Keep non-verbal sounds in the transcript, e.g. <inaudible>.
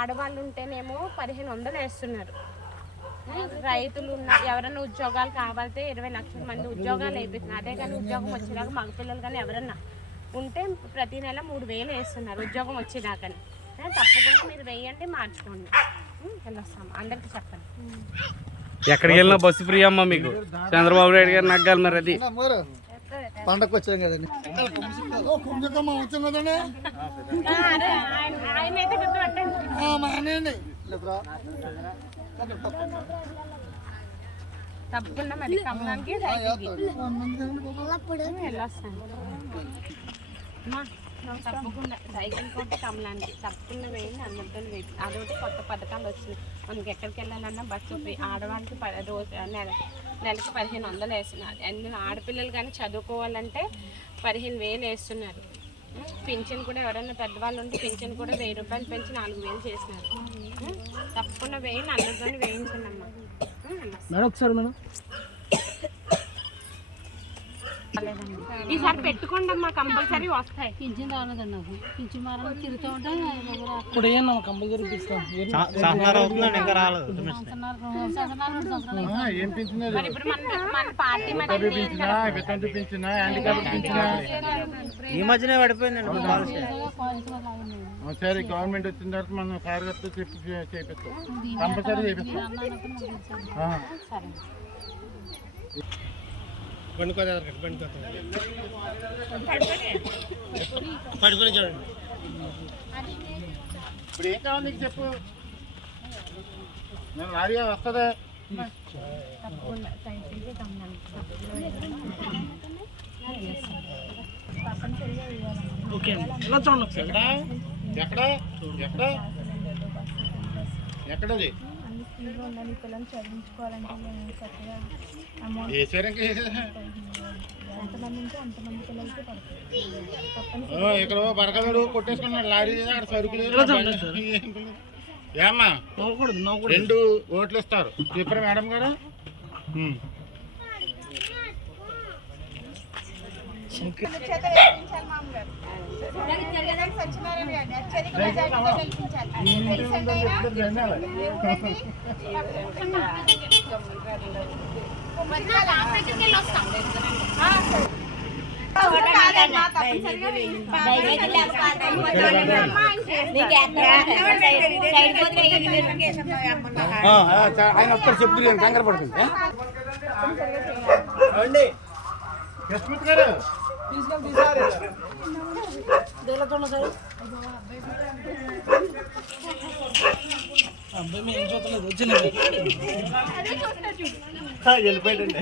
ఆడవాళ్ళు ఉంటేనేమో పదిహేను వందలు వేస్తున్నారు. రైతులు ఉన్న ఎవరైనా ఉద్యోగాలు కావాలంటే ఇరవై లక్షల మంది ఉద్యోగాలు వేపిస్తున్నారు అదే కానీ ఉద్యోగం వచ్చేదాకా మగపిల్లలు కానీ ఎవరన్నా ఉంటే ప్రతి నెల మూడు వేలు వేస్తున్నారు ఉద్యోగం వచ్చేదాకాని. తప్పకుండా మీరు వేయండి మార్చుకోండి. వెళ్ళొస్తాం. అందరికీ చెప్పండి. ఎక్కడికి వెళ్ళినా బస్సు ఫ్రీ అమ్మా మీకు. చంద్రబాబు నాయుడు గారు నగ్గాలి మరి అది. పండగ వచ్చాం కదండి ఆయన అయితే మానేయండి తప్పకుండా మరి కమలానికి తప్పకుండా సైకిల్ కొట్టి కమలానికి తప్పకుండా వేయండి అందరితో వేయండి అదొకటి కొత్త పథకాలు వచ్చినాయి. మనకి ఎక్కడికి వెళ్ళాలన్నా బస్సు ఆడవాళ్ళకి రోజు నెల నెలకి పదిహేను వందలు వేస్తున్నారు. అన్ని ఆడపిల్లలు కానీ చదువుకోవాలంటే పదిహేను వేలు వేస్తున్నారు. పింఛన్ కూడా ఎవరైనా పెద్దవాళ్ళు ఉంటే పింఛన్ కూడా వెయ్యి రూపాయలు పెంచి నాలుగు వేలు చేసినారు. తప్పకుండా వేయండి అందరితో వేయించండి అమ్మా. మేడం ఒకసారి మేడం. ఈసారి పెట్టుకోండి అమ్మా కంపల్సరీ వస్తాయి. పింఛన్ రాలేదండి నాకు. పింఛన్ తిరుగుతూ ఉంటే ఇప్పుడు ఏం కంపల్సరీ ఇస్తాం ఏం పింఛన్ ఈ మధ్యనే పడిపోయిందండి సరే గవర్నమెంట్ వచ్చిన తర్వాత మనం కార్యకర్త చెప్పి చేపిస్తాం. కంపల్సరీ చేపిస్తాం. ఆ. సరే ఇప్పుడు ఏం కావాలి నీకు చెప్పు? నేను వస్తుందా. కమలానికి ఎక్కడ? ఎక్కడ? ఎక్కడ? ఎక్కడది? స్కూల్లో పిల్లలు చదివించుకోవాలంటే చక్కగా అమౌంట్ ఇక్కడ ఓ బరకలుడు కొట్టేసుకున్నాడు. లారీ అక్కడ సరుకులు ఏమ్మా? రెండు ఓట్లు ఇస్తారు. చెప్పారు మేడం గారు? ముందు ఎప్పుడు జెండాలు. <laughs> ఆ, ఆ, చ- ఆయన వస్తారు చెప్తున్నారు కంగారు పడుతుంది కృష్ణమూర్తి గారు వెళ్ళిపోయాడండి.